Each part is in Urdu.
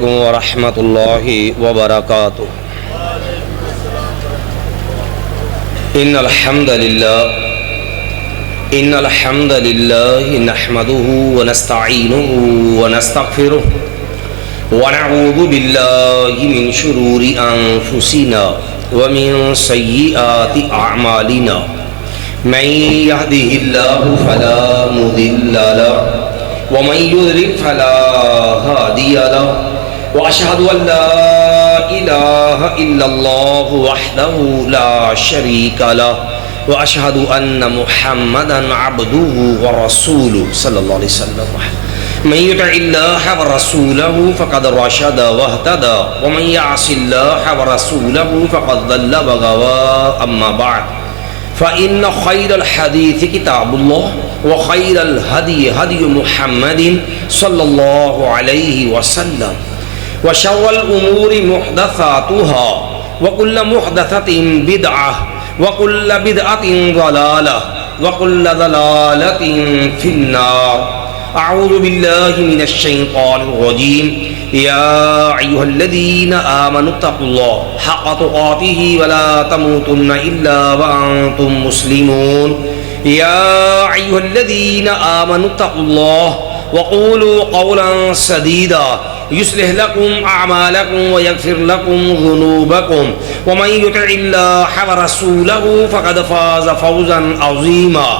ورحمۃ اللہ وبرکاتہ۔ ان الحمد للہ نحمده ونستعینه ونستغفره ونعوذ باللہ من شرور انفسنا ومن سیئات اعمالنا من يهده الله فلا مضل له ومن يضلل فلا هادي له وأشهد أن لا إله إلا الله وحده لا شريك له وأشهد أن محمدا عبده ورسوله صلى الله عليه وسلم من يطع الله ورسوله فقد رشد واهتدى ومن يعص الله ورسوله فقد ضل وغوى أما بعد فإن خير الحديث كتاب الله وخير الهدي هدي محمد صلى الله عليه وسلم وشر الأمور محدثاتها وكل محدثة بدعة وكل بدعة ضلالة وكل ضلالة في النار۔ أعوذ بالله من الشيطان الرجيم۔ يا أيها الذين آمنوا اتقوا الله حق تقاته ولا تموتن إلا وأنتم مسلمون۔ يا أيها الذين آمنوا اتقوا الله وقولوا قولا سديدا يصلح لكم أعمالكم ويغفر لكم ذنوبكم ومن يطع الله ورسوله فقد فاز فوزا عظيما۔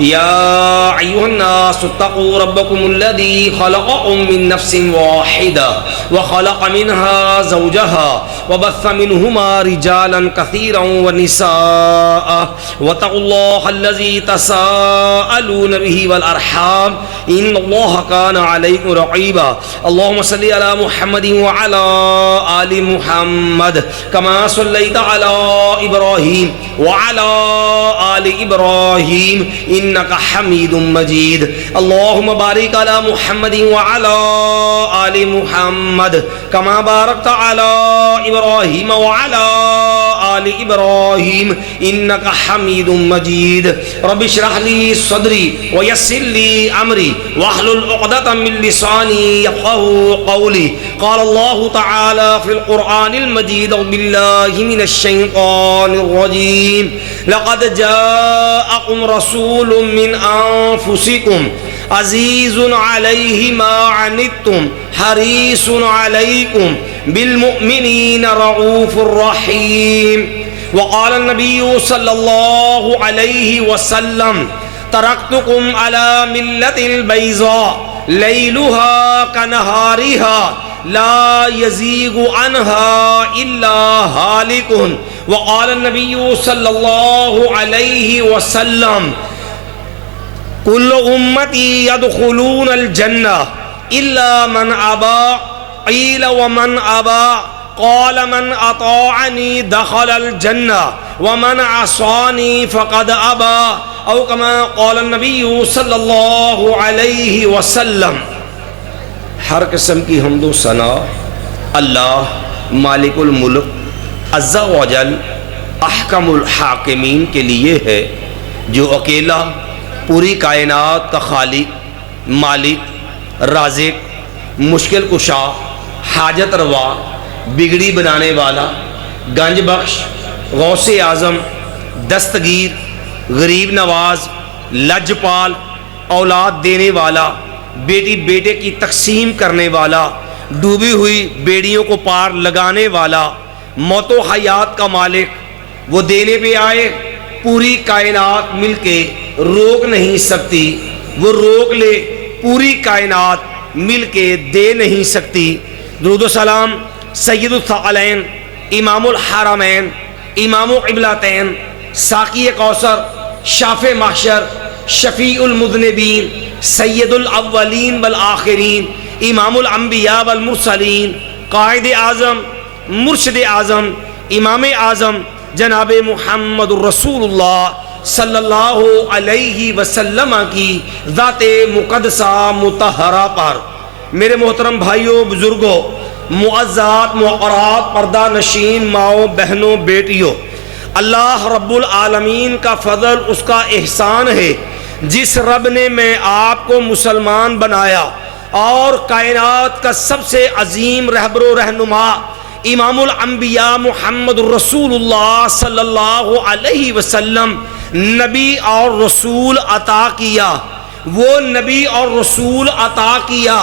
يا أيها الناس اتقوا ربكم الذي خلقكم من نفس واحدة وخلق منها زوجها وبث منهما رجالا كثيرا ونساء واتقوا الله الذي تساءلون به والأرحام إن الله كان عليكم رقيبا۔ اللهم صل على محمد وعلى آل محمد كما صليت على إبراهيم وعلى آل إبراهيم إنك حميد مجيد۔ اللهم بارك على محمد وعلى آل محمد كما باركت على إبراهيم وعلى آل إبراهيم إنك حميد مجيد۔ رب اشرح لي صدري ويسر لي أمري واحلل عقدة من لساني يفقهوا قولي۔ قال الله تعالى في القرآن المجيد بالله من الشيطان الرجيم۔ لقد جاءكم رسول من أنفسكم عزيز عليه ما عنتم حريص عليكم بالمؤمنين رؤوف رحيم۔ وقال النبي صلى الله عليه وسلم تركتكم على ملة البيضاء ليلها كنهارها لا يزيغ عنها إلا هالك۔ وقال النبي صلى الله عليه وسلم كل أمتي يدخلون الجنة إلا من أبى۔ قيل ومن أبى؟ قال من أطاعني دخل الجنة ومن عصاني فقد أبى، أو كما قال النبي صلی اللہ علیہ وسلم۔ ہر قسم کی حمد و ثنا اللہ مالک الملک عز و جل احکم الحاکمین کے لیے ہے، جو اکیلا پوری کائنات کا خالق، مالک، رازق، مشکل کشا، حاجت روا، بگڑی بنانے والا، گنج بخش، غوث اعظم، دستگیر، غریب نواز، لجپال، اولاد دینے والا، بیٹی بیٹے کی تقسیم کرنے والا، ڈوبی ہوئی بیڑیوں کو پار لگانے والا، موت و حیات کا مالک، وہ دینے پہ آئے پوری کائنات مل کے روک نہیں سکتی، وہ روک لے پوری کائنات مل کے دے نہیں سکتی۔ درود و سلام سید الثقلین، امام الحرمین، امام قبلتین، ساقی کوثر، شافع محشر، شفیع المذنبین، سید الاولین والآخرین، امام الانبیاء والمرسلین، قائد اعظم، مرشد اعظم، امام اعظم جناب محمد الرسول اللہ صلی اللہ علیہ وسلم کی ذات مقدسہ مطہرہ پر میرے محترم بھائیوں، بزرگوں، معززات، موقرات، پردہ نشین ماؤں، بہنوں، بیٹیوں، اللہ رب العالمین کا فضل، اس کا احسان ہے جس رب نے میں آپ کو مسلمان بنایا، اور کائنات کا سب سے عظیم رہبر و رہنما امام الانبیاء محمد رسول اللہ صلی اللہ علیہ وسلم نبی اور رسول عطا کیا، وہ نبی اور رسول عطا کیا،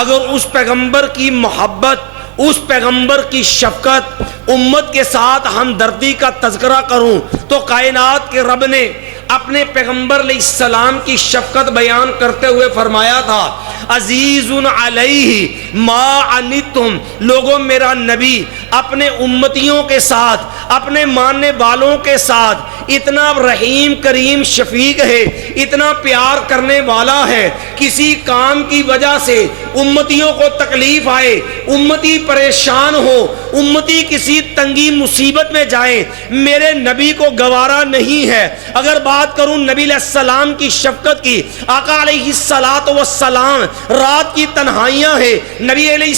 اگر اس پیغمبر کی محبت، اس پیغمبر کی شفقت، امت کے ساتھ ہمدردی کا تذکرہ کروں تو کائنات کے رب نے اپنے پیغمبر علیہ السلام کی شفقت بیان کرتے ہوئے فرمایا تھا، عزیز علیہ ما عنتم، لوگوں میرا نبی اپنے امتیوں کے ساتھ، اپنے ماننے والوں کے ساتھ اتنا رحیم کریم شفیق ہے، اتنا پیار کرنے والا ہے، کسی کام کی وجہ سے امتیوں کو تکلیف آئے، امتی پریشان ہو، امتی کسی تنگی مصیبت میں جائیں، میرے نبی کو گوارا نہیں ہے۔ اگر بات کروں نبی علیہ السلام کی شفقت کی، آقا علیہ السلام رات کی تنہائیاں ہیں، نبی علیہ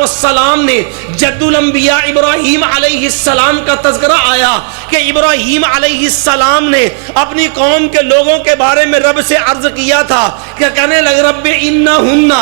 السلام نے جد الانبیاء ابراہیم علیہ السلام کا تذکرہ آیا کہ ابراہیم علیہ السلام نے اپنی قوم کے لوگوں کے بارے میں رب سے عرض کیا تھا کہ کہنے لگے رب انہن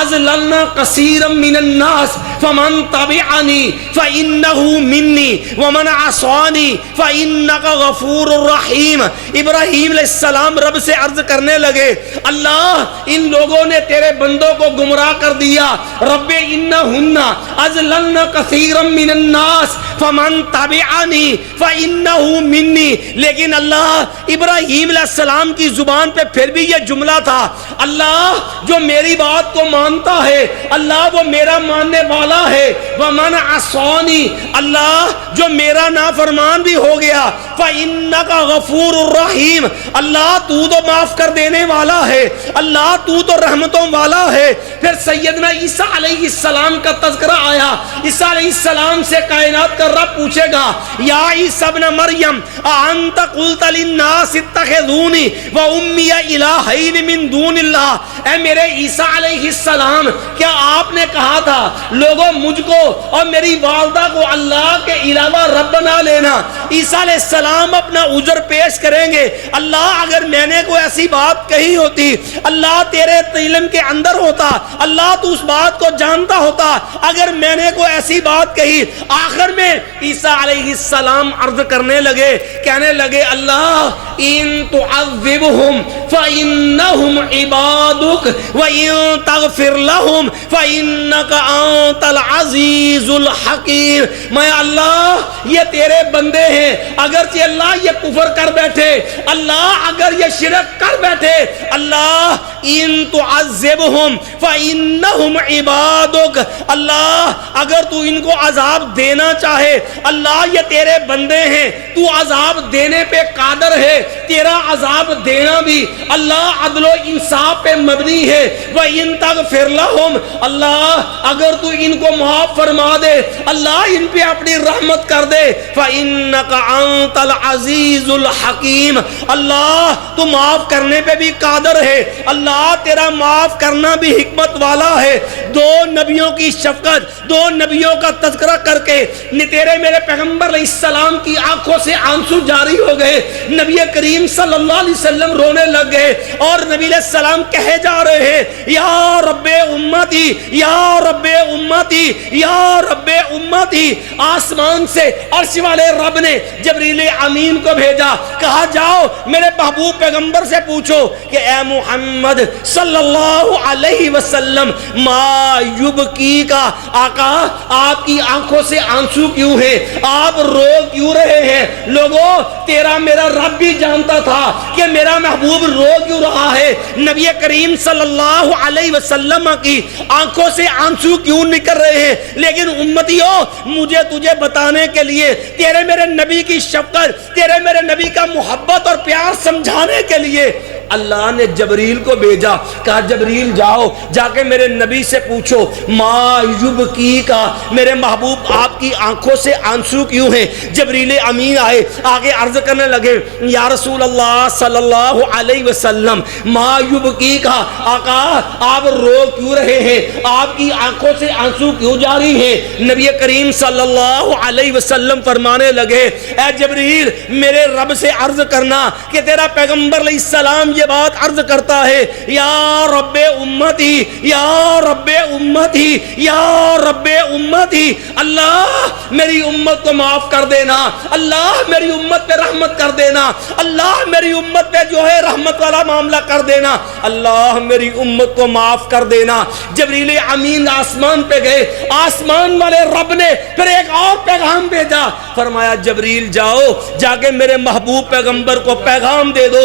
اضللن کثیرا من الناس فمن تبعنی فانہ منی ومن عصانی فانک غفور رحیم۔ ابراہیم علیہ السلام رب سے عرض کرنے لگے اللہ ان لوگوں نے تیرے بندوں کو گمراہ کر دیا، رب انہن اضللن کثیرا من الناس فمن تبعنی فانہ منی، لیکن اللہ ابراہیم علیہ السلام کی زبان پہ پھر بھی یہ جملہ تھا، اللہ جو میری بات کو مانتا ہے اللہ وہ میرا ماننے والا ہے، ومن عصانی، اللہ جو میرا نافرمان بھی ہو گیا، فإنک غفور الرحیم، اللہ تو تو معاف کر دینے والا ہے، اللہ تو تو رحمتوں والا ہے۔ پھر سیدنا عیسیٰ علیہ السلام کا تذکرہ آیا، عیسیٰ علیہ السلام سے کائنات کا رب پوچھے گا یا عیسیٰ ابن مریم انت قلت للناس اتخذونی و امی الہین من دون اللہ، اے میرے عیسیٰ علیہ السلام کیا آپ نے کہا تھا لوگوں مجھ کو اور میری والدہ کو اللہ کے علاوہ رب بنا لینا؟ عیسیٰ علیہ السلام اپنا عذر پیش کریں گے، اللہ اگر میں نے کوئی ایسی بات کہی ہوتی، اللہ تیرے علم کے اندر ہوتا، اللہ تو اس بات کو جانتا ہوتا، اگر میں نے کوئی ایسی بات کہی۔ آخر میں عیسیٰ علیہ السلام عرض کرنے لگے، کہنے لگے اللہ ان تعذبہم فإنہم عبادک وإن تغفر لہم فإنک انت العزیز الحکیم، میں اللہ یہ تیرے بندے ہیں، اگرچہ اللہ یہ کفر کر بیٹھے، اللہ اگر یہ شرک کر بیٹھے، اللہ ان تعذبہم فإنہم عبادک، اللہ اگر تو ان کو عذاب دینا چاہے، اللہ یہ تیرے بندے ہیں، تو عذاب دینے پہ قادر ہے، تیرا عذاب دینا بھی اللہ عدل و انصاف پہ مبنی ہے۔ وَإِن تَغْفِرْ لَهُمْ، اللہ اگر تو ان کو معاف فرما دے، اللہ ان پہ اپنی رحمت کر دے، فَإِنَّكَ أَنْتَ الْعَزِيزُ الْحَكِيمُ، اللہ تو معاف کرنے پہ بھی قادر ہے، اللہ تیرا معاف کرنا بھی حکمت والا ہے۔ دو نبیوں کی شفقت، دو نبیوں کا تذکرہ کر کے تیرے میرے پیغمبر علیہ السلام کی آنکھوں سے آنسو جاری ہو گئے، نبی کریم صلی اللہ علیہ وسلم رونے لگ گئے اور نبی علیہ السلام کہے جا رہے ہیں یا رب امتی، یا رب امتی، یا رب امتی۔ آسمان سے عرش والے رب نے جبریل امین کو بھیجا، کہا جاؤ میرے محبوب پیغمبر سے پوچھو کہ اے محمد صلی اللہ علیہ وسلم ما یبکی کا، آقا آپ کی آنکھوں سے آنسو کیوں ہیں، آپ رو کیوں رہے ہیں؟ لوگوں تیرا میرا رب بھی جانتا تھا کہ میرا محبوب رو کیوں رہا ہے، نبی کریم صلی اللہ علیہ وسلم کی آنکھوں سے آنسو کیوں نکل رہے ہیں، لیکن امتیوں مجھے تجھے بتانے کے لیے، تیرے میرے نبی کی شفقت، تیرے میرے نبی کا محبت اور پیار سمجھانے کے لیے اللہ نے جبریل کو بھیجا، کہا جبریل جاؤ جا کے میرے نبی سے پوچھو ما یبکی کا، میرے محبوب آپ کی آنکھوں سے آنسو کیوں ہیں؟ جبریل امین آئے، آگے عرض کرنے لگے یا رسول اللہ صلی اللہ علیہ وسلم ما یبکی کا، آقا آپ رو کیوں رہے ہیں، آپ کی آنکھوں سے آنسو کیوں جاری ہیں؟ نبی کریم صلی اللہ علیہ وسلم فرمانے لگے اے جبریل میرے رب سے عرض کرنا کہ تیرا پیغمبر علیہ السلام یہ بات عرض کرتا ہے، یا رب امتی، یا رب امتی، یا رب امتی، اللہ میری امت کو معاف کر دینا، اللہ میری امت پہ رحمت کر دینا، اللہ میری امت پہ جو ہے رحمت والا معاملہ کر دینا، اللہ میری امت کو معاف کر دینا۔ جبریل امین آسمان پہ گئے، آسمان والے رب نے پھر ایک اور پیغام بھیجا، فرمایا جبریل جاؤ، جا کے میرے محبوب پیغمبر کو پیغام دے دو،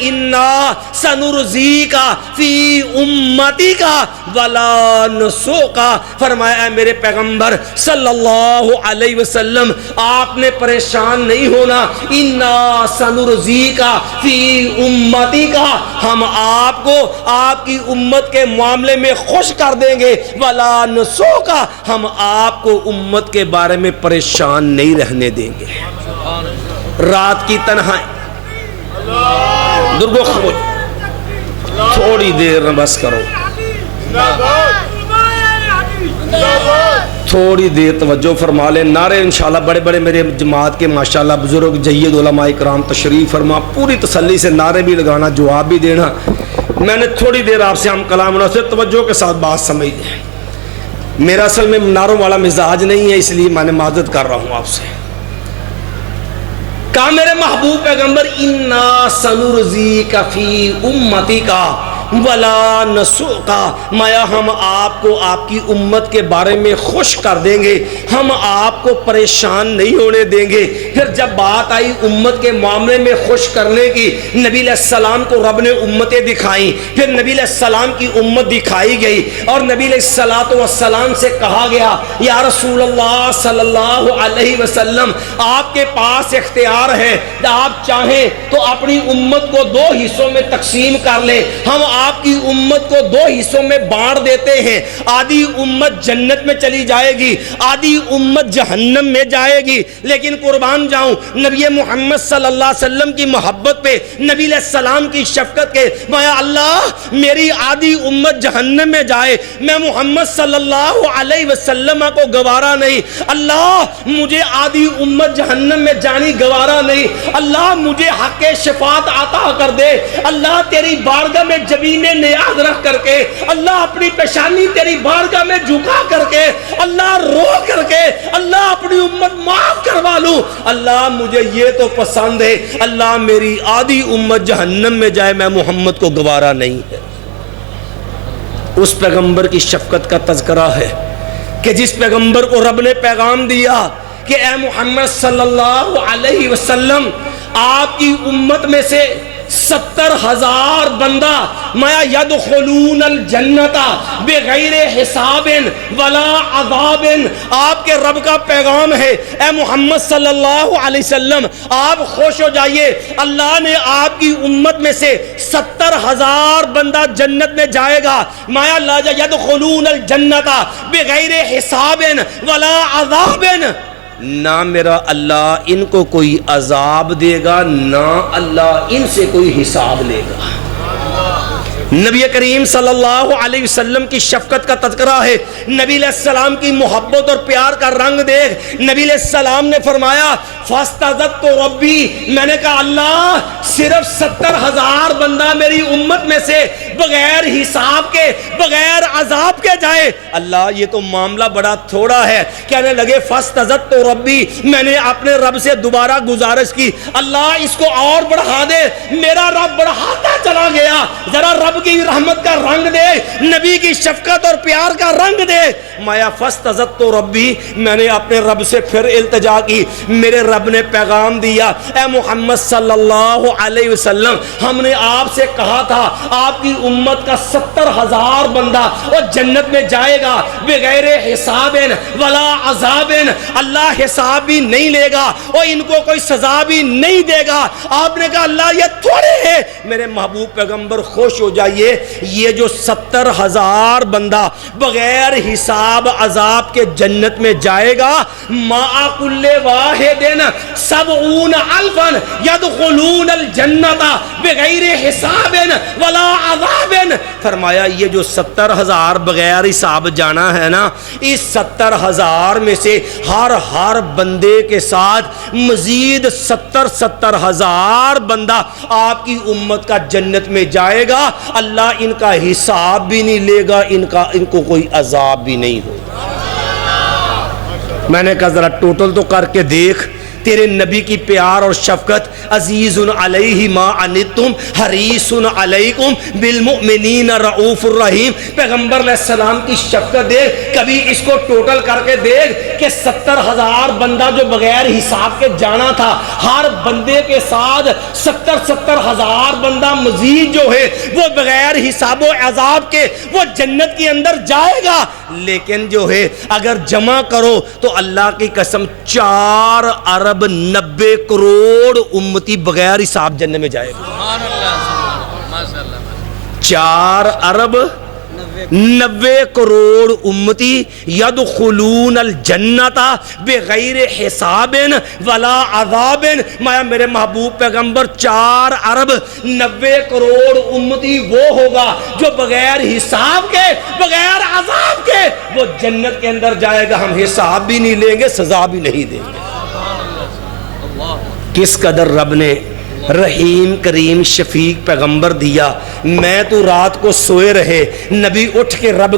اِنَّا سَنُرْزِيكَ فِي أُمَّتِكَ وَلَا نُسُوكَ۔ فرمایا اے میرے پیغمبر صلی اللہ علیہ وسلم، آپ نے پریشان نہیں ہونا، اِنَّا سَنُرْزِيكَ فِي أُمَّتِكَ، ہم آپ کو آپ کی امت کے معاملے میں خوش کر دیں گے، وَلَا نُسُوكَ، ہم آپ کو امت کے بارے میں پریشان نہیں رہنے دیں گے۔ رات کی تنہائی، درگو خود تھوڑی دیر بس کرو، تھوڑی دیر توجہ فرما لیں۔ نعرے انشاءاللہ بڑے بڑے میرے جماعت کے ماشاءاللہ بزرگ جید علماء اکرام تشریف فرما، پوری تسلی سے نعرے بھی لگانا، جواب بھی دینا۔ میں نے تھوڑی دیر آپ سے ہم کلام مناسب توجہ کے ساتھ بات سمجھ لیں۔ میرا اصل میں نعروں والا مزاج نہیں ہے، اس لیے میں نے معذرت کر رہا ہوں آپ سے۔ کہا میرے محبوب پیغمبر اِنَّا سَنُرْزِيكَ فِي أُمَّتِكَ وَلَا نَسُوكَ، مایا ہم آپ کو آپ کی امت کے بارے میں خوش کر دیں گے، ہم آپ کو پریشان نہیں ہونے دیں گے۔ پھر جب بات آئی امت کے معاملے میں خوش کرنے کی، نبی علیہ السلام کو رب نے امتیں دکھائیں، پھر نبی علیہ السلام کی امت دکھائی گئی، اور نبی علیہ السلام سے کہا گیا یا رسول اللہ صلی اللہ علیہ وسلم، آپ کے پاس اختیار ہے، آپ چاہیں تو اپنی امت کو دو حصوں میں تقسیم کر لیں، ہم آپ کی امت کو دو حصوں میں بانٹ دیتے ہیں، آدھی امت جنت میں چلی جائے گی، آدھی امت جہنم میں جائے گی۔ لیکن قربان جاؤں نبی محمد صلی اللہ علیہ وسلم کی محبت پہ، نبی علیہ السلام کی شفقت کے، میں اللہ میری آدھی امت جہنم میں جائے، میں محمد صلی اللہ علیہ وسلم کو گوارا نہیں، اللہ مجھے آدھی امت جہنم میں جانی گوارا نہیں، اللہ مجھے حق شفاعت عطا کر دے، اللہ تیری بارگاہ میں جبین نیاز رکھ کر کے، اللہ اپنی پیشانی تیری بارگاہ میں جھکا کر کے، اللہ رو کر کے، اللہ اپنی امت معاف کروا لوں، اللہ مجھے یہ تو پسند ہے، اللہ میری آدھی امت جہنم میں جائے، میں محمد کو گوارا نہیں ہے۔ اس پیغمبر کی شفقت کا تذکرہ ہے کہ جس پیغمبر کو رب نے پیغام دیا کہ اے محمد صلی اللہ علیہ وسلم، آپ کی امت میں سے 70,000 بندہ مایا یدخلون الجنت بغیر حساب ولا عذاب، آپ کے رب کا پیغام ہے اے محمد صلی اللہ علیہ وسلم، آپ خوش ہو جائیے، اللہ نے آپ کی امت میں سے 70,000 بندہ جنت میں جائے گا، مایا لا یدخلون الجنت بغیر حساب ولا عذاب، نہ میرا اللہ ان کو کوئی عذاب دے گا، نہ اللہ ان سے کوئی حساب لے گا۔ نبی کریم صلی اللہ علیہ وسلم کی شفقت کا تذکرہ ہے، نبی علیہ السلام کی محبت اور پیار کا رنگ دیکھ، نبی علیہ السلام نے فرمایا فاستزدت ربی، میں نے کہا اللہ صرف 70,000 بندہ میری امت میں سے بغیر حساب کے بغیر عذاب کے جائے، اللہ یہ تو معاملہ بڑا تھوڑا ہے۔ کہنے لگے فاستزدت ربی، میں نے اپنے رب سے دوبارہ گزارش کی اللہ اس کو اور بڑھا دے، میرا رب بڑھاتا چلا گیا، ذرا رب کی رحمت کا رنگ دے، نبی کی شفقت اور پیار کا رنگ دے۔ مایا فاستزدت ربی، میں نے اپنے رب سے پھر التجا کی، میرے رب نے پیغام دیا اے محمد صلی اللہ علیہ وسلم، ہم نے آپ سے کہا تھا آپ کی امت کا 70,000 بندہ اور جنت میں جائے گا بغیر حساب ولا عذاب، اللہ حساب بھی نہیں لے گا اور ان کو کوئی سزا بھی نہیں دے گا۔ آپ نے کہا اللہ یہ تھوڑے ہیں، میرے محبوب پیغمبر خوش ہو جائے چاہیے یہ جو 70,000 بندہ بغیر حساب عذاب کے جنت میں جائے گا، مَعَ كُلِّ وَاحِدٍ 70,000 يَدْخُلُونَ الْجَنَّةَ بِغَيْرِ حِسَابٍ وَلَا عَذَابٍ۔ فرمایا یہ جو 70,000 بغیر حساب جانا ہے نا، اس 70,000 میں سے ہر بندے کے ساتھ مزید 70,000 بندہ آپ کی امت کا جنت میں جائے گا، اللہ ان کا حساب بھی نہیں لے گا، ان کو کوئی عذاب بھی نہیں ہوگا۔ میں نے کہا ذرا ٹوٹل تو کر کے دیکھ، تیرے نبی کی پیار اور شفقت، عزیز علیہ ما عنتم حریص علیکم بالمؤمنین رؤوف الرحیم، پیغمبر علیہ السلام کی شفقت دیکھ، کبھی اس کو ٹوٹل کر کے دیکھ کہ 70,000 بندہ جو بغیر حساب کے جانا تھا، ہر بندے کے ساتھ 70,000 بندہ مزید جو ہے وہ بغیر حساب و عذاب کے وہ جنت کے اندر جائے گا، لیکن جو ہے اگر جمع کرو تو اللہ کی قسم 4 ارب 90 کروڑ امتی بغیر حساب جنت میں جائے گا۔ 4 ارب 90 کروڑ امتی یدخلون الجنت بغیر حساب ولا عذاب۔ مایا میرے محبوب پیغمبر 4 ارب 90 کروڑ امتی وہ ہوگا جو بغیر حساب کے بغیر عذاب کے وہ جنت کے اندر جائے گا، ہم حساب بھی نہیں لیں گے، سزا بھی نہیں دیں گے۔ کس قدر رب نے رحیم کریم شفیق پیغمبر دیا۔ میں تو رات کو سوئے رہے، نبی اٹھ کے رب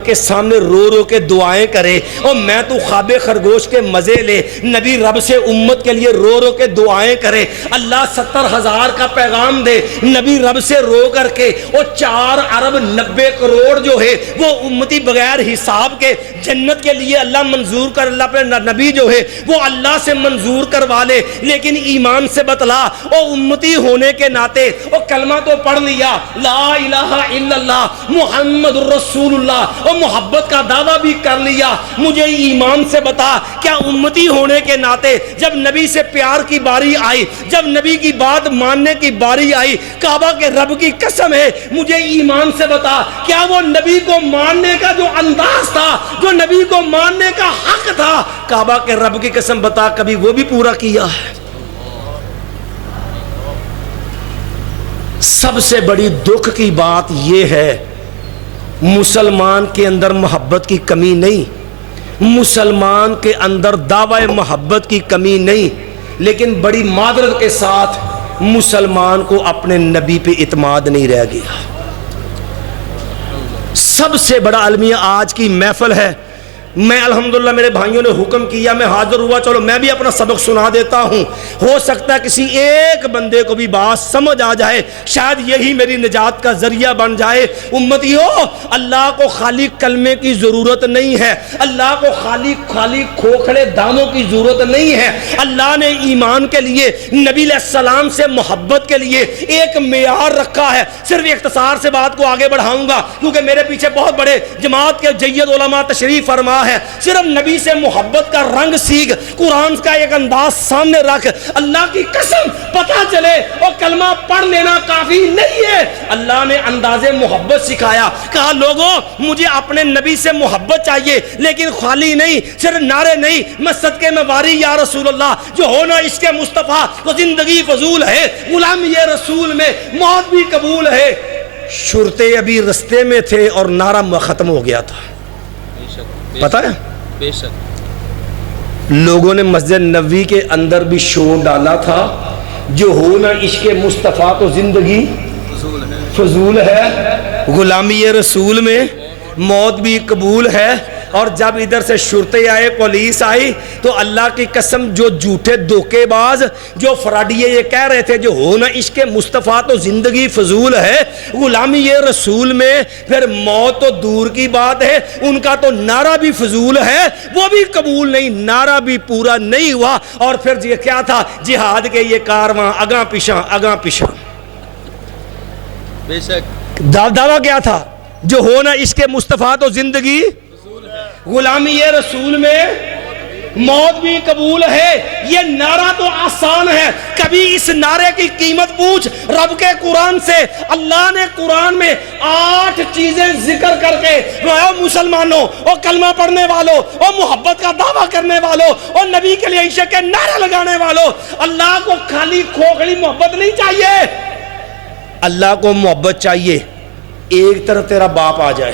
کے سامنے رو رو کے دعائیں کرے، اور میں تو خواب خرگوش کے مزے لے، نبی رب سے امت کے لیے رو رو کے دعائیں کرے، اللہ 70,000 کا پیغام دے، نبی رب سے رو کر کے، اور 4 ارب 90 کروڑ جو ہے وہ امتی بغیر حساب کے جنت کے لیے اللہ منظور کر، اللہ اپنے نبی جو ہے وہ اللہ سے منظور کروا لے، لیکن ایمان سے بتلا، اور امتی ہونے کے ناطے اور کلمہ تو پڑھ لیا، لا الہ الا اللہ محمد الرسول اللہ، اور محبت کا دعویٰ بھی کر لیا، مجھے ایمان سے بتا کیا امتی ہونے کے ناطے جب نبی سے پیار کی باری آئی، جب نبی کی بات ماننے کی باری آئی، کعبہ کے رب کی قسم ہے مجھے ایمان سے بتا کیا وہ نبی کو ماننے کا جو انداز تھا، جو نبی کو ماننے کا حق تھا، کعبہ کے رب کی قسم بتا کبھی وہ بھی پورا کیا ہے؟ سب سے بڑی دکھ کی بات یہ ہے مسلمان کے اندر محبت کی کمی نہیں، مسلمان کے اندر دعوی محبت کی کمی نہیں، لیکن بڑی معذرت کے ساتھ مسلمان کو اپنے نبی پہ اعتماد نہیں رہ گیا۔ سب سے بڑا المیہ آج کی محفل ہے، میں الحمدللہ میرے بھائیوں نے حکم کیا، میں حاضر ہوا، چلو میں بھی اپنا سبق سنا دیتا ہوں، ہو سکتا ہے کسی ایک بندے کو بھی بات سمجھ آ جائے، شاید یہی میری نجات کا ذریعہ بن جائے۔ امتیو، اللہ کو خالی کلمے کی ضرورت نہیں ہے، اللہ کو خالی کھوکھڑے داموں کی ضرورت نہیں ہے، اللہ نے ایمان کے لیے نبی علیہ السلام سے محبت کے لیے ایک معیار رکھا ہے۔ صرف اختصار سے بات کو آگے بڑھاؤں گا کیونکہ میرے پیچھے بہت بڑے جماعت کے جید علماء تشریف فرما ہے، صرف نبی سے محبت کا رنگ سیکھ، قرآن کا ایک انداز سامنے رکھ، اللہ کی قسم پتہ چلے، اور کلمہ پڑھ لینا کافی نہیں ہے، اللہ نے انداز محبت سکھایا، کہا لوگوں مجھے اپنے نبی سے محبت چاہیے، لیکن خالی نہیں، صرف نعرے نہیں، میں صدقے میں واری یا رسول اللہ، جو ہونا عشق مصطفیٰ تو زندگی فضول ہے، غلامی یہ رسول میں موت بھی قبول ہے۔ شرطے ابھی رستے میں تھے اور نعرہ ختم ہو گیا تھا، پتہ ہے؟ بے شک لوگوں نے مسجد نبوی کے اندر بھی شور ڈالا تھا، جو ہونا عشق مصطفیٰ تو زندگی فضول ہے، غلامی رسول میں موت بھی قبول ہے۔ اور جب ادھر سے شرطے آئے، پولیس آئی، تو اللہ کی قسم جو جھوٹے دھوکے باز، جو فراڈیے یہ کہہ رہے تھے جو ہونا عشق مصطفیٰ تو زندگی فضول ہے، غلامی یہ رسول میں پھر موت تو دور کی بات ہے، ان کا تو نعرہ بھی فضول ہے، وہ بھی قبول نہیں، نعرہ بھی پورا نہیں ہوا۔ اور پھر یہ کیا تھا؟ جہاد کے یہ کارواں اگاں پیچھے۔ بے شک دعویٰ کیا تھا؟ جو ہونا عشق مصطفیٰ تو زندگی، غلامی یہ رسول میں موت بھی قبول ہے. یہ نعرہ تو آسان ہے, کبھی اس نعرے کی قیمت پوچھ رب کے قرآن سے. اللہ نے قرآن میں 8 چیزیں ذکر کر کے, او مسلمانوں, او کلمہ پڑھنے والوں, او محبت کا دعویٰ کرنے والوں, او نبی کے لیے عشق کے نعرے لگانے والوں, اللہ کو خالی کھوکھلی محبت نہیں چاہیے. اللہ کو محبت چاہیے. ایک طرف تیرا باپ آ جائے,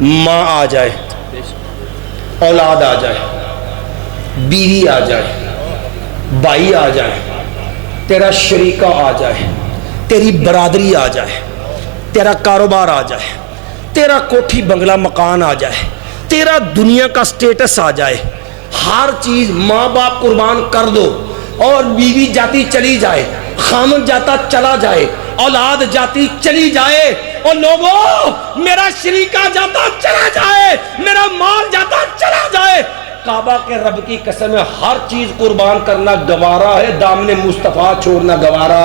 ماں آ جائے, اولاد آ جائے, بیوی آ جائے, بھائی آ جائے, تیرا شریکہ آ جائے, تیری برادری آ جائے, تیرا کاروبار آ جائے, تیرا کوٹھی بنگلہ مکان آ جائے, تیرا دنیا کا سٹیٹس آ جائے, ہر چیز ماں باپ قربان کر دو, اور بیوی جاتی چلی جائے, خامن جاتا چلا جائے, اولاد جاتی چلی جائے, اور لوگوں میرا شریکہ جاتا چلا جائے, میرا مال جاتا چلا جائے, کعبہ کے رب کی قسم ہے ہر چیز قربان کرنا گوارا ہے, دامن مصطفیٰ چھوڑنا گوارا.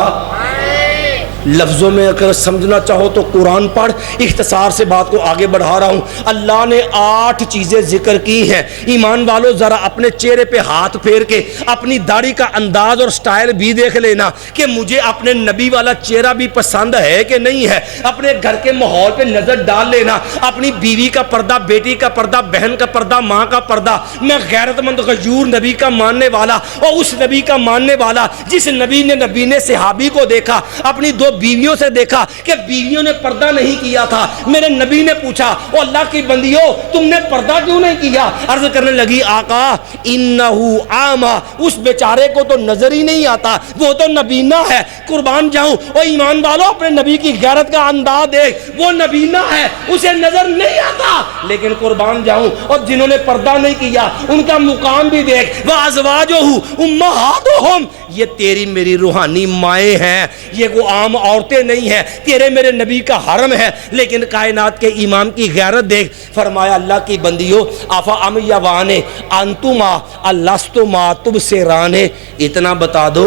لفظوں میں اگر سمجھنا چاہو تو قرآن پڑھ, اختصار سے بات کو آگے بڑھا رہا ہوں. اللہ نے 8 چیزیں ذکر کی ہیں. ایمان والو ذرا اپنے چہرے پہ ہاتھ پھیر کے اپنی داڑھی کا انداز اور سٹائل بھی دیکھ لینا کہ مجھے اپنے نبی والا چہرہ بھی پسند ہے کہ نہیں ہے. اپنے گھر کے ماحول پہ نظر ڈال لینا, اپنی بیوی کا پردہ, بیٹی کا پردہ, بہن کا پردہ, ماں کا پردہ. میں غیرت مند غیور نبی کا ماننے والا, اور اس نبی کا ماننے والا جس نبی نے صحابی کو دیکھا, اپنی 2 بیویوں سے دیکھا کہ بیویوں نے پردہ نہیں کیا تھا. میرے نبی نے پوچھا, او اللہ کی بندیوں تم نے پردہ کیوں نہیں کیا؟ عرض کرنے لگی, آقا انہو عاما, اس بیچارے کو تو نظر ہی نہیں آتا, وہ تو نبینا ہے. قربان جاؤں, او ایمان والو اپنے نبی کی غیرت کا انداز دیکھ, وہ نبینا ہے, اسے نظر نہیں آتا, لیکن قربان جاؤں اور جنہوں نے پردہ نہیں کیا ان کا مقام بھی دیکھ. وَأَزْوَاجُهُ أُمَّهَاتُهُمْ, یہ تیری میری روحانی مائیں ہیں, یہ کوئی عام عورتیں نہیں ہیں, تیرے میرے نبی کا حرم ہے. لیکن کائنات کے امام کی غیرت دیکھ. فرمایا, اللہ کی بندیوں آفا ام یوانے انتما اللہستما تبصرانے, اتنا بتا دو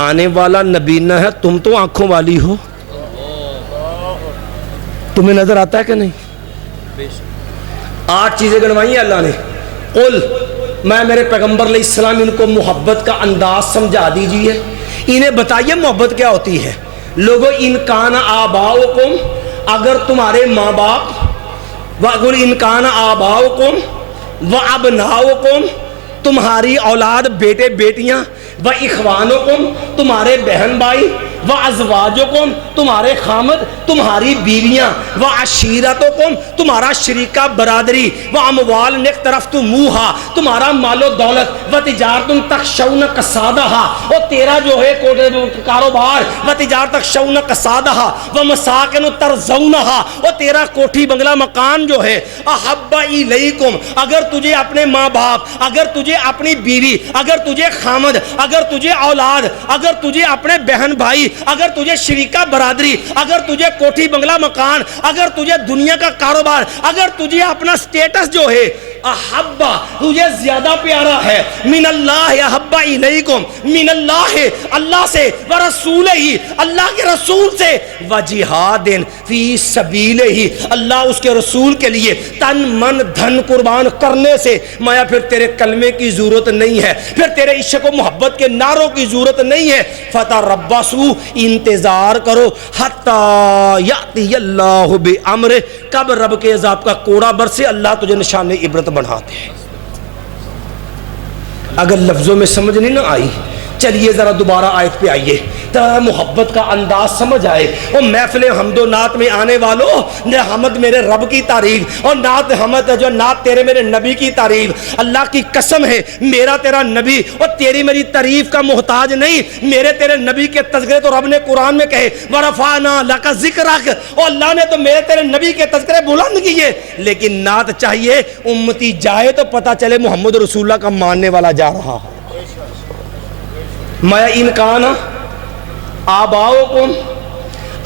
آنے والا نبینا ہے, تم تو آنکھوں والی ہو, تمہیں نظر آتا ہے کہ نہیں؟ 8 چیزیں گنوائی ہیں اللہ نے. قل, میں میرے پیغمبر علیہ السلام ان کو محبت کا انداز سمجھا دیجئے, انہیں بتائیے محبت کیا ہوتی ہے. لوگو ان کان آباؤکم, اگر تمہارے ماں باپ, وَأَقُلْ إِنْ كَانَ آبَاؤُكُمْ وَأَبْنَاؤُكُمْ, تمہاری اولاد بیٹے بیٹیاں, وَإِخْوَانُكُمْ, تمہارے بہن بھائی, وَأَزْوَاجُكُمْ, تمہارے خامد, تمہاری بیویاں, وَعَشِيرَتُكُمْ, تمہارا شریکہ برادری, وَأَمْوَالٌ اقْتَرَفْتُمُوهَا, تمہارا مال و دولت, وَتِجَارَةٌ تَخْشَوْنَ كَسَادَهَا, اور تیرا جو ہے کاروبار, وَتِجَارَةٌ تَخْشَوْنَ كَسَادَهَا, وَمَسَاكِنُ تَرْضَوْنَهَا, اور تیرا کوٹھی بنگلہ مکان جو ہے, أَحَبَّ إِلَيْكُمْ, اگر تجھے اپنے ماں باپ, اگر تجھے اپنی بیوی, اگر تجھے خامد, اگر تجھے اولاد, اگر تجھے اپنے بہن بھائی, اگر تجھے شریکہ برادری, اگر تجھے کوٹھی بنگلہ مکان, اگر تجھے دنیا کا کاروبار, اگر تجھے اپنا سٹیٹس جو ہے احبا, تجھے زیادہ پیارا ہے, من اللہ احب الیکم, من اللہ, اللہ سے, ورسولہ, اللہ کے رسول سے, وجہاد فی سبیلہ, اللہ اس کے رسول کے لیے تن من دھن قربان کرنے سے. مایا پھر تیرے کلمے کی ضرورت نہیں ہے, پھر تیرے عشق و محبت کے نعروں کی ضرورت نہیں ہے. فتربصوا, انتظار کرو, حتی یأتی اللہ بامرہ, کب رب کے عذاب کا کوڑا برسے اللہ تجھے نشان عبرت بناتے ہیں. اگر لفظوں میں سمجھ نہیں نہ آئی, چلیے ذرا دوبارہ آیت پہ آئیے, محبت کا انداز سمجھ آئے. اور محفل حمد و نعت میں آنے والوں, حمد میرے رب کی تعریف, اور نعت حمد جو نعت تیرے میرے نبی کی تعریف. اللہ کی قسم ہے میرا تیرا نبی اور تیری میری تعریف کا محتاج نہیں. میرے تیرے نبی کے تذکرے تو رب نے قرآن میں کہے, وَرَفَعْنَا لَكَ ذِكْرَكَ, اور اللہ نے تو میرے تیرے نبی کے تذکرے بلند کیے. لیکن نعت چاہیے امتی جائے تو پتہ چلے محمد رسول اللہ کا ماننے والا جا رہا ہے. مَا إِنْ كَانَ آباؤکم,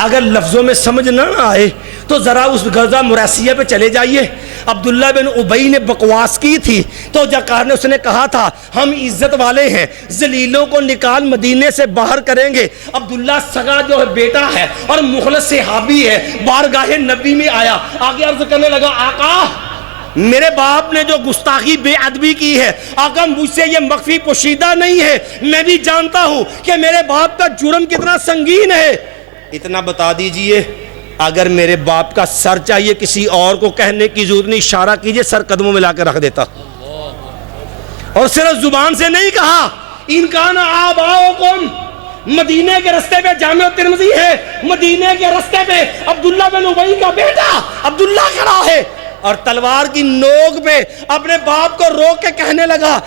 اگر لفظوں میں سمجھ نہ آئے تو ذرا اس غزوہ مریسیہ پہ چلے جائیے. عبداللہ بن ابی نے بکواس کی تھی تو جاکار نے اس نے کہا تھا ہم عزت والے ہیں, ذلیلوں کو نکال مدینے سے باہر کریں گے. عبداللہ سگا جو ہے بیٹا ہے اور مخلص صحابی ہے, بارگاہ نبی میں آیا, آگے عرض کرنے لگا, آقا میرے باپ نے جو گستاخی بے ادبی کی ہے آقا مجھ سے یہ مخفی پوشیدہ نہیں ہے، میں بھی جانتا ہوں کہ میرے باپ کا جرم کتنا سنگین ہے، اتنا بتا دیجئے اگر میرے باپ کا سر چاہیے کسی اور کو کہنے کی ضرورت نہیں، اشارہ کیجئے سر قدموں میں لا کے رکھ دیتا، اور صرف زبان سے نہیں کہا ان کان آباؤکم، مدینے کے رستے پہ جامع ترمذی ہے، مدینے کے رستے پہ عبداللہ بن ابی کا بیٹا عبداللہ کھڑا ہے اور تلوار کی نوک پہ اپنے باپ کو روک کے کہنے لگا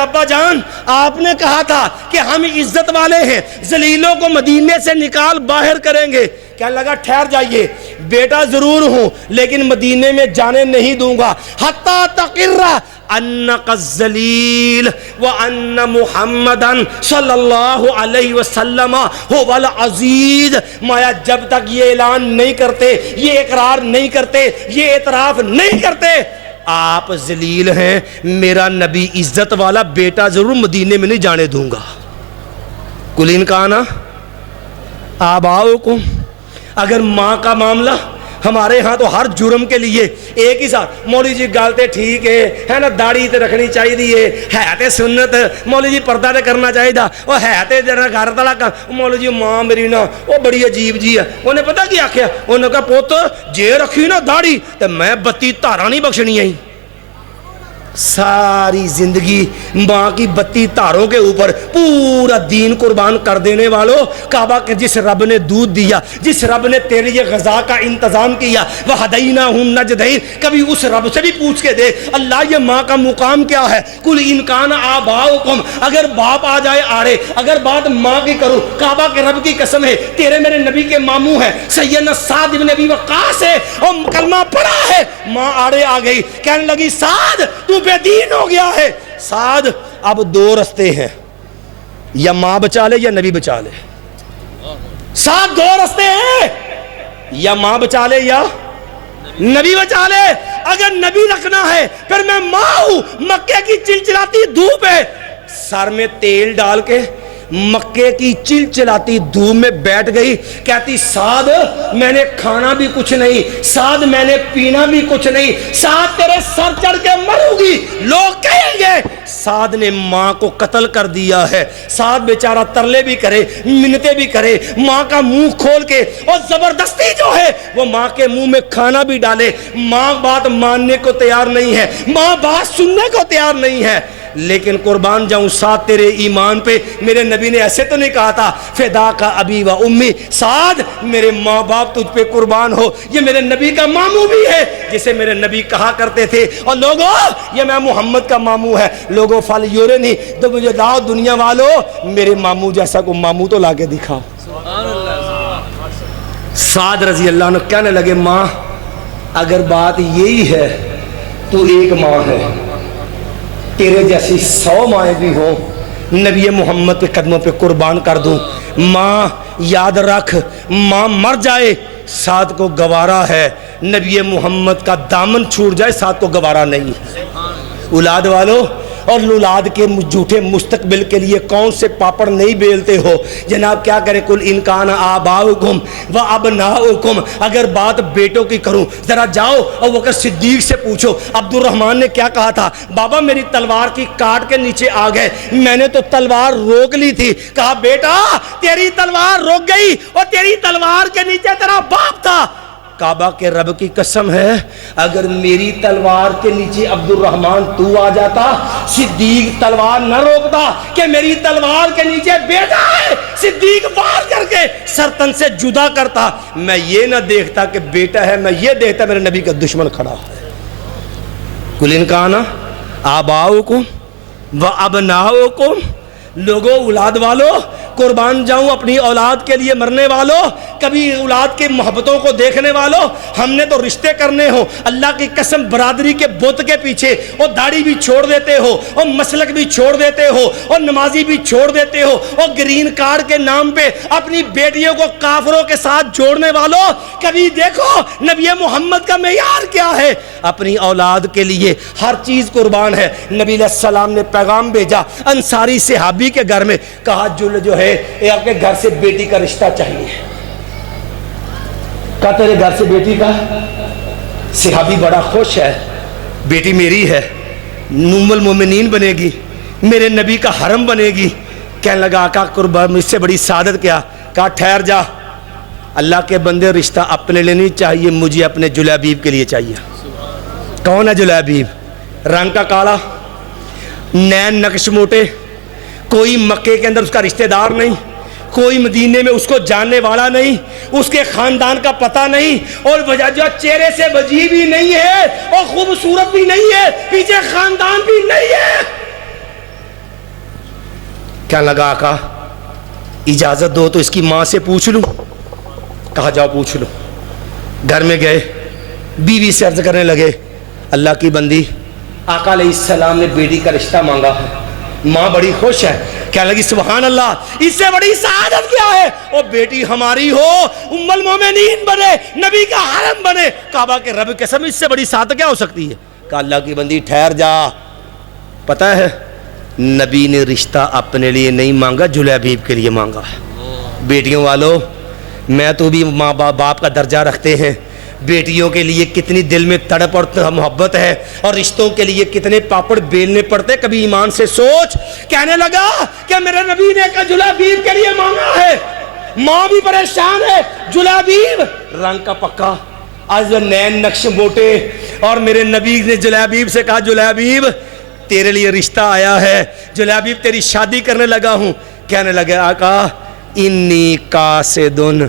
ابا جان آپ نے کہا تھا کہ ہم عزت والے ہیں، ذلیلوں کو مدینے سے نکال باہر کریں گے، کہنے لگا ٹھہر جائیے، بیٹا ضرور ہوں لیکن مدینے میں جانے نہیں دوں گا، حتی تقر انک الذلیل وان محمدن صلی اللہ علیہ وسلم هو العزیز، مایا جب تک یہ اعلان نہیں کرتے، یہ اقرار نہیں کرتے، یہ اعتراف نہیں کرتے آپ ذلیل ہیں، میرا نبی عزت والا، بیٹا ضرور مدینے میں نہیں جانے دوں گا۔ قل ان کان آباؤکم، اگر ماں کا معاملہ ہمارے ہاں تو ہر جرم کے لیے ایک ہی ساتھ، مولوی جی گالتے ٹھیک ہے نا، داڑھی تے رکھنی چاہیے، ہے تے سنت، مولوی جی پردہ تے کرنا چاہیے، وہ ہے تے جنا گھر تلا کا، مولوی جی ماں میری نا وہ بڑی عجیب جی ہے، انہیں پتہ کیا آکھیا، انہوں نے کہا پوت جے رکھی نا داڑھی تے میں 32 تارا نہیں بخشنی آئی، ساری زندگی ماں کی 32 تاروں کے اوپر پورا دین قربان کر دینے والوں، کعبہ کے جس رب نے دودھ دیا، جس رب نے تیرے یہ غذا کا انتظام کیا، وَهَدَيْنَاهُ النَّجْدَيْنِ، کبھی اس رب سے بھی پوچھ کے دے اللہ یہ ماں کا مقام کیا ہے۔ قُلْ إِنْ كَانَ آبَاؤُكُمْ، اگر باپ آ جائے آڑے، اگر بات ماں کی کروں، کعبہ کے رب کی قسم ہے، تیرے میرے نبی کے ماموں ہیں، سیدنا سعد بن ابی وقاص ہے، اور کلمہ پڑھا ہے، ماں آڑے آ گئی، کہنے لگی سعد تو بے دین ہو گیا ہے۔ سعد اب 2 رستے ہیں، یا ماں بچا لے یا نبی بچا لے، سعد 2 رستے ہیں، یا ماں بچا لے یا نبی بچا لے، اگر نبی رکھنا ہے پھر میں ماں ہوں، مکے کی چلچلاتی دھوپ ہے، سر میں تیل ڈال کے مکے کی چلچلاتی دھوپ میں بیٹھ گئی، کہتی سعد میں نے کھانا بھی کچھ نہیں، سعد میں نے پینا بھی کچھ نہیں، سعد تیرے سر چڑھ کے مروں گی، لوگ کہیں گے سعد نے ماں کو قتل کر دیا ہے۔ سعد بیچارہ ترلے بھی کرے، منتیں بھی کرے، ماں کا منہ کھول کے، اور زبردستی جو ہے وہ ماں کے منہ میں کھانا بھی ڈالے، ماں بات ماننے کو تیار نہیں ہے، ماں بات سننے کو تیار نہیں ہے، لیکن قربان جاؤں سعد تیرے ایمان پہ، میرے نبی نے ایسے تو نہیں کہا تھا فدا کا ابی و امی، سعد میرے ماں باپ تجھ پہ قربان ہو، یہ میرے نبی کا ماموں بھی ہے جسے میرے نبی کہا کرتے تھے، اور لوگوں یہ میں محمد کا ماموں ہے، لوگوں فل یورے نہیں تو مجھے داؤ دنیا والوں میرے ماموں جیسا کو ماموں تو لا کے دکھاؤ۔ سعد رضی اللہ عنہ کہنے لگے ماں اگر بات یہی ہے تو ایک ماں ہے، تیرے جیسی 100 مائیں بھی ہوں، نبی محمد کے قدموں پہ قربان کر دوں، ماں یاد رکھ ماں مر جائے سعد کو گوارا ہے، نبی محمد کا دامن چھوٹ جائے سعد کو گوارا نہیں ہے۔ اولاد والو اور اولاد کے جھوٹے مستقبل کے لیے کون سے پاپڑ نہیں بیلتے ہو جناب، کیا کرے کل ان کان آباؤکم و ابناؤکم، اگر بات بیٹوں کی کروں ذرا جاؤ اور وہ صدیق سے پوچھو، عبد الرحمن نے کیا کہا تھا، بابا میری تلوار کی کاٹ کے نیچے آ گئے، میں نے تو تلوار روک لی تھی، کہا بیٹا تیری تلوار روک گئی اور تیری تلوار کے نیچے تیرا باپ تھا، کعبہ کے رب کی قسم ہے اگر میری تلوار کے نیچے عبد الرحمن تو آ جاتا، صدیق تلوار نہ روکتا کہ میری تلوار کے نیچے بیٹا ہے، صدیق وار کر کے سرتن سے جدا کرتا، میں یہ نہ دیکھتا کہ بیٹا ہے، میں یہ دیکھتا میرے نبی کا دشمن کھڑا ہے۔ قُلْ إِنْ كَانَ آباؤکم و ابناؤکم، لوگوں اولاد والو قربان جاؤں اپنی اولاد کے لیے مرنے والوں، کبھی اولاد کے محبتوں کو دیکھنے والوں، ہم نے تو رشتے کرنے ہو، اللہ کی قسم برادری کے بت کے پیچھے اور داڑھی بھی چھوڑ دیتے ہو اور مسلک بھی چھوڑ دیتے ہو اور نمازی بھی چھوڑ دیتے ہو، اور گرین کارڈ کے نام پہ اپنی بیٹیوں کو کافروں کے ساتھ جوڑنے والوں، کبھی دیکھو نبی محمد کا معیار کیا ہے، اپنی اولاد کے لیے ہر چیز قربان ہے۔ نبی علیہ السلام نے پیغام بھیجا انصاری صحابی کے گھر میں، کہا جل جو ہے اے آپ کے گھر سے بیٹی کا رشتہ چاہیے، کہا تیرے گھر سے بیٹی کا، صحابی بڑا خوش ہے، بیٹی میری ہے، ام المومنین بنے گی، میرے نبی کا حرم بنے گی۔ کہنے لگا آقا قربان مجھ سے بڑی سعادت کیا؟ کہا ٹھہر جا، اللہ کے بندے رشتہ اپنے لیے نہیں چاہیے، مجھے اپنے جلیبیب کے لیے چاہیے۔ کون ہے جلیبیب؟ رنگ کا کالا، نین نقش موٹے، کوئی مکے کے اندر اس کا رشتہ دار نہیں، کوئی مدینے میں اس کو جاننے والا نہیں، اس کے خاندان کا پتہ نہیں، اور وجہ جو چہرے سے وجیح بھی نہیں ہے اور خوبصورت بھی نہیں ہے، پیچھے خاندان بھی نہیں ہے۔ کیا لگا آقا اجازت دو تو اس کی ماں سے پوچھ لوں؟ کہا جاؤ پوچھ لو۔ گھر میں گئے، بیوی سے عرض کرنے لگے اللہ کی بندی آقا علیہ السلام نے بیٹی کا رشتہ مانگا ہے، ماں بڑی خوش ہے۔ کہنے لگی سبحان اللہ، اس سے بڑی سعادت کیا ہے؟ اور بیٹی ہماری ہو، ام المومنین بنے، نبی کا حرم بنے، کعبہ کے رب کے قسم، اس سے بڑی سعادت کیا ہو سکتی ہے؟ کہا اللہ کی بندی ٹھہر جا، پتہ ہے نبی نے رشتہ اپنے لیے نہیں مانگا، جلیبیب کے لیے مانگا ہے۔ بیٹیوں والو، میں تو بھی ماں باپ کا درجہ رکھتے ہیں، بیٹیوں کے لیے کتنی دل میں تڑپ اور محبت ہے، اور رشتوں کے لیے کتنے پاپڑ بیلنے پڑتے، کبھی ایمان سے سوچ۔ کہنے لگا کہ میرے نبی نے جلیبیب کے لیے مانگا ہے، ماں بھی پریشان ہے، جلیبیب رنگ کا پکا، آج نین نقش موٹے، اور میرے نبی نے جلیبیب سے کہا جلیبیب تیرے لیے رشتہ آیا ہے، جلیبیب تیری شادی کرنے لگا ہوں۔ کہنے لگے آقا انی قاصدن،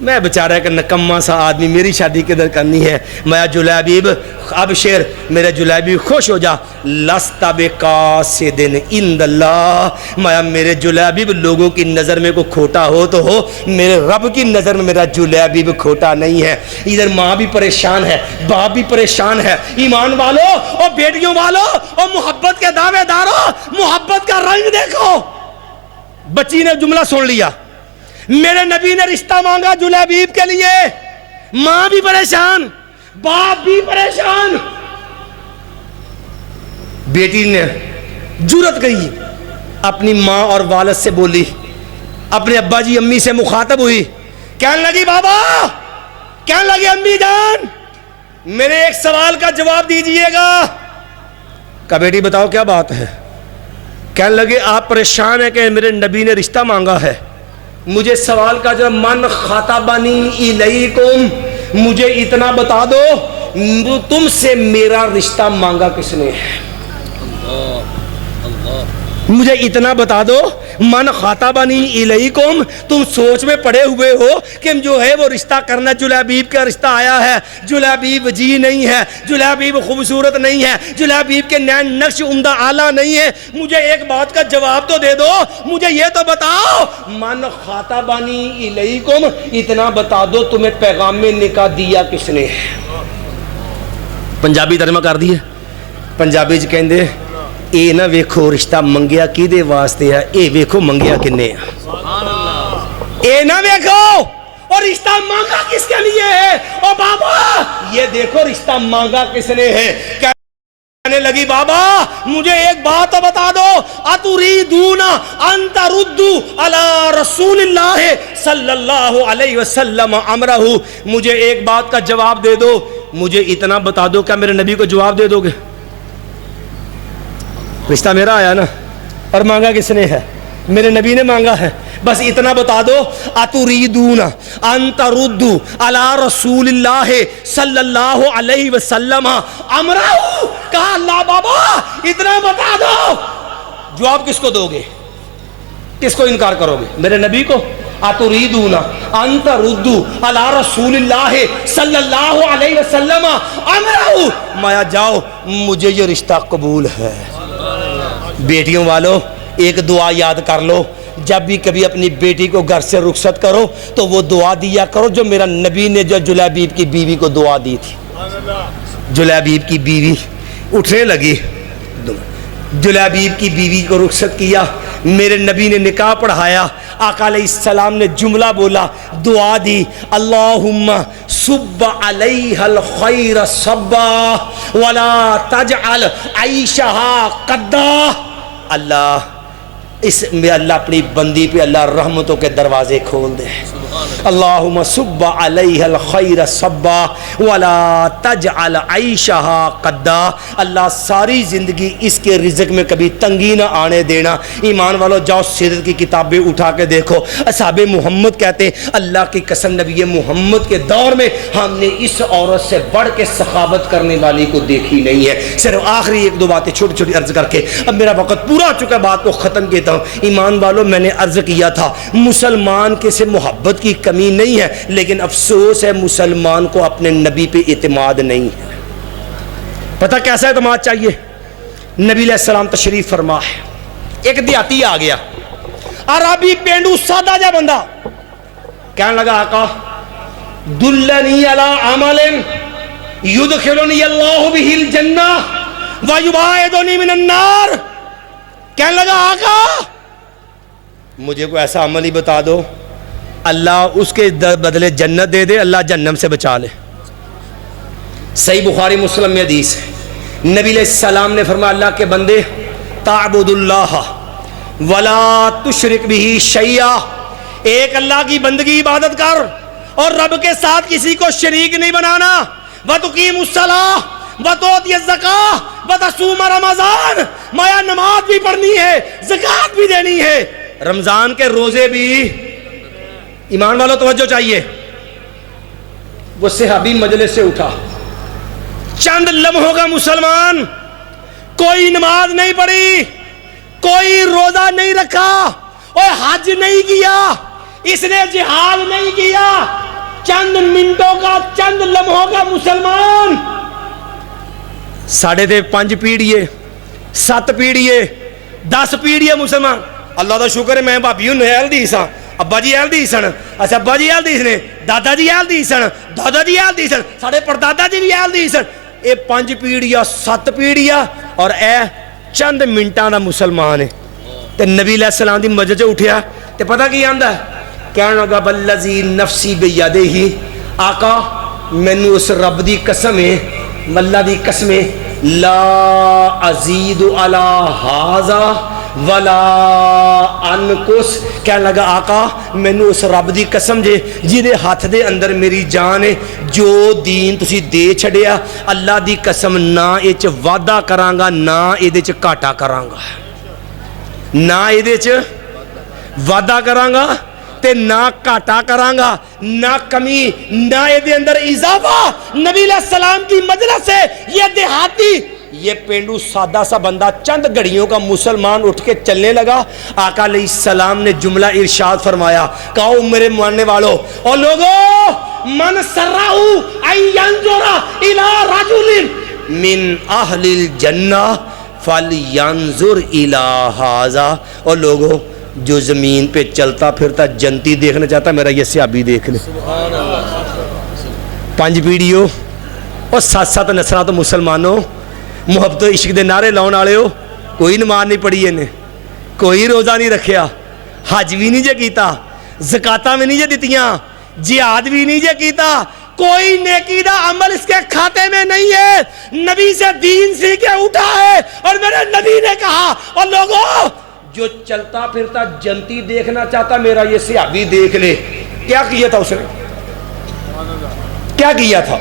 میں بیچارہ کہ نکما سا آدمی، میری شادی کدھر کرنی ہے؟ میں جلیبیب ابشر، میرے جلیبیب خوش ہو جا، لست بقاصد عند اللہ، میں میرے جلیبیب لوگوں کی نظر میں کو کھوٹا ہو تو ہو، میرے رب کی نظر میں میرا جلیبیب کھوٹا نہیں ہے۔ ادھر ماں بھی پریشان ہے، باپ بھی پریشان ہے، ایمان والو اور بیٹیوں والو اور محبت کے دعوے دارو، محبت کا رنگ دیکھو۔ بچی نے جملہ سن لیا، میرے نبی نے رشتہ مانگا جلیبیب کے لیے، ماں بھی پریشان، باپ بھی پریشان۔ بیٹی نے جرأت کی، اپنی ماں اور والد سے بولی، اپنے ابا جی امی سے مخاطب ہوئی، کہنے لگی بابا، کہنے لگی امی جان میرے ایک سوال کا جواب دیجئے گا۔ کہا بیٹی بتاؤ کیا بات ہے؟ کہنے لگے آپ پریشان ہیں کہ میرے نبی نے رشتہ مانگا ہے، مجھے سوال کا جب من خاطبنی الیکم، مجھے اتنا بتا دو تم سے میرا رشتہ مانگا کس نے ہے؟ مجھے اتنا بتا دو، من خاطبنی الیکم، تم سوچ میں پڑے ہوئے ہو کہ جو ہے وہ رشتہ کرنا، جلیبیب کا رشتہ آیا ہے، جلیبیب جی نہیں ہے، جلیبیب خوبصورت نہیں ہے، جلیبیب کے نین نقش عمدہ اعلیٰ نہیں ہے، مجھے ایک بات کا جواب تو دے دو، مجھے یہ تو بتاؤ، من خاطبنی الیکم، اتنا بتا دو تمہیں پیغام نکاح دیا کس نے؟ پنجابی ترجمہ کر دیے، پنجابی چ کہندے اے نہ ویکھو رشتہ منگیا کیدے واسطے ہے، اے ویکھو منگیا کنے ہے۔ اے نہ ویکھو اور رشتہ مانگا کس کے لیے ہے، او بابا یہ دیکھو رشتہ مانگا کس نے ہے۔ کہنے لگی بابا مجھے ایک بات بتا دو، اتریدون ان تردوا علی رسول اللہ صلی اللہ علیہ وسلم امرہ، مجھے ایک بات کا جواب دے دو، مجھے اتنا بتا دو کیا میرے نبی کو جواب دے دو گے؟ رشتہ میرا آیا نا، اور مانگا کس نے ہے؟ میرے نبی نے مانگا ہے، بس اتنا بتا دو، اتریدون ان تردوا علی رسول اللہ صلی اللہ علیہ وسلم امرہ، کہا اللہ بابا اتنا بتا دو، جواب کس کو دو گے؟ کس کو انکار کرو گے؟ میرے نبی کو؟ اتریدون ان تردوا علی رسول اللہ صلی اللہ علیہ وسلم امرہ، مایا جاؤ مجھے یہ رشتہ قبول ہے۔ بیٹیوں والو ایک دعا یاد کر لو، جب بھی کبھی اپنی بیٹی کو گھر سے رخصت کرو تو وہ دعا دیا کرو جو میرا نبی نے جو جلیبیب کی بیوی کو دعا دی تھی۔ جلیبیب کی بیوی اٹھنے لگی، جلیبیب کی بیوی کو رخصت کیا، میرے نبی نے نکاح پڑھایا، آقا علیہ السلام نے جملہ بولا، دعا دی، اللہم صب علیہ الخیر صبا ولا تجعل عیشہا قدا، اللہ اس میں اللہ اپنی بندی پہ اللہ رحمتوں کے دروازے کھول دے. اللہم صب علیہ الخیر صبا ولا تجعل عیشہا قدا. اللہ ساری زندگی اس کے رزق میں کبھی تنگی نہ آنے دینا. ایمان والو جاؤ سیرت کی کتابیں اٹھا کے دیکھو. اصحاب محمد کہتے ہیں اللہ کی قسم نبی محمد کے دور میں ہم نے اس عورت سے بڑھ کے سخاوت کرنے والی کو دیکھی نہیں ہے. صرف آخری ایک دو باتیں چھوٹی چھوٹی عرض کر کے اب میرا وقت پورا ہو چکا, بات کو ختم کیتا ہوں. ایمان والو میں نے عرض کیا تھا مسلمان کے سے محبت کی کمی نہیں ہے, لیکن افسوس ہے مسلمان کو اپنے نبی پہ اعتماد نہیں ہے. پتہ کیسا اعتماد چاہیے؟ نبی علیہ السلام تشریف فرما ہے, ایک دیہاتی آ گیا, عربی پینڈو سادہ جا بندہ, کہنے لگا آقا دلنی علی عمل یدخلنی اللہ بہ الجنہ ویباعدنی من النار. کہنے لگا آقا مجھے کوئی ایسا عمل ہی بتا دو اللہ اس کے بدلے جنت دے دے, اللہ جہنم سے بچا لے. صحیح بخاری مسلم میں حدیث ہے, نبی علیہ السلام نے فرمایا اللہ کے بندے تعبد اللہ ولا تشرک بہ شیئا, ایک اللہ کی بندگی عبادت کر اور رب کے ساتھ کسی کو شریک نہیں بنانا. وتقیم الصلاۃ وتؤتی الزکاۃ وتصوم رمضان, مایا نماز بھی پڑھنی ہے, زکوٰۃ بھی دینی ہے, رمضان کے روزے بھی. ایمان والوں توجہ چاہیے. وہ صحابی مجلس سے اٹھا, چند لمحوں کا مسلمان, کوئی نماز نہیں پڑھی, کوئی روزہ نہیں رکھا, اور حج نہیں کیا, اس نے جہاد نہیں کیا, چند منٹوں کا چند لمحوں کا مسلمان 5.5 پیڑھیے 7 پیڑھیے 10 پیڑھیے مسلمان. اللہ دا شکر ہے میں بھابی ہوں اہل دی سا, ابا جی اہل دی سن, اچھا ابا جی اہل دی نے, دادا جی اہل دی سن, دادا جی اہل دی سن, ساڑے پردادا جی بھی اہل دی سن. اے 5 پیڑھیاں 7 پیڑھیاں اور اے چند منٹاں دا مسلمان ہے. تے نبی علیہ السلام دی مسجد سے اٹھیا تے پتہ کی آندا ہے, کہنے لگا بالذی نفسی بیدہ, آقا مینوں اس رب دی قسم ہے, اللہ دی قسم ہے, لا ازید علی ھذا ولا انقص. کہنے لگا آقا مینوں اس رب دی قسم جے جہدے ہاتھ دے اندر میری جان ہے, جو دین تسی دے چھڑیا اللہ دی قسم نہ اے چ وعدہ کراں گا نہ اے دے چ گھاٹا کراں گا, نہ اے دے چ وعدہ کراں گا تے نہ گھاٹا کراں گا, نہ کمی نہ اے دے اندر اضافہ. نبی علیہ السلام کی مجلس سے یہ دیہاتی, یہ پینڈو سادہ سا بندہ چند گھڑیوں کا مسلمان اٹھ کے چلنے لگا. آقا علیہ السلام نے جملہ ارشاد فرمایا, کہو میرے ماننے والوں اور لوگوں, من سرہ ان ینظر الی رجل من اہل الجنہ فلینظر الی ھذا. اور لوگوں جو زمین پہ چلتا پھرتا جنتی دیکھنا چاہتا میرا یہ صحابی دیکھ لے. 5 پیڑھیوں اور 7 نسلاں تو مسلمانوں, محبت و عشق دے نعرے لاؤن والے ہو, کوئی نماز نہیں پڑھی ہے, کوئی روزہ نہیں رکھیا, حج بھی نہیں جے کیتا, زکاتاں بھی نہیں جے دتیاں, جہاد بھی نہیں جے کیتا, کوئی نیکی دا عمل اس کے کھاتے میں نہیں ہے. نبی سے دین سیکھ کے اٹھا ہے اور میرے نبی نے کہا اور لوگوں جو چلتا پھرتا جنتی دیکھنا چاہتا میرا یہ صحابی دیکھ لے. کیا کیا تھا اس نے, کیا کیا تھا؟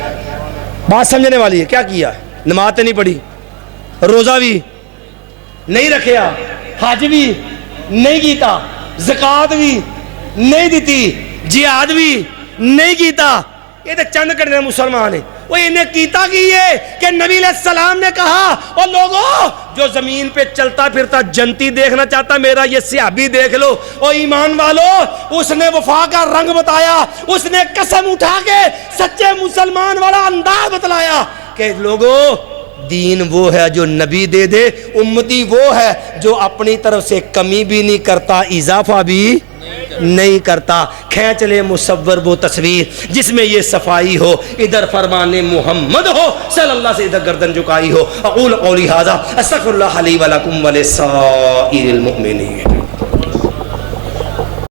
بات سمجھنے والی ہے. کیا کیا؟ نماز نہیں پڑھی, روزہ بھی نہیں رکھیا, حج بھی نہیں کیتا, زکات بھی نہیں دیتی, جہاد بھی نہیں کیتا. یہ تو چند کڑنے مسلمان ہیں. وہ انہیں کیتا کی ہے کہ نبی علیہ السلام نے کہا اور لوگوں جو زمین پہ چلتا پھرتا جنتی دیکھنا چاہتا میرا یہ صحابی دیکھ لو. اور ایمان والو اس نے وفا کا رنگ بتایا, اس نے قسم اٹھا کے سچے مسلمان والا انداز بتلایا کہ لوگوں دین وہ ہے جو نبی دے دے, امتی وہ ہے جو اپنی طرف سے کمی بھی نہیں کرتا اضافہ بھی نہیں کرتا. کھینچ لے مصور وہ تصویر جس میں یہ صفائی ہو, ادھر فرمان محمد ہو صلی اللہ سے ادھر گردن جھکائی ہو. اقول قولی ھذا استغفر اللہ لی ولکم ولسائر المؤمنین.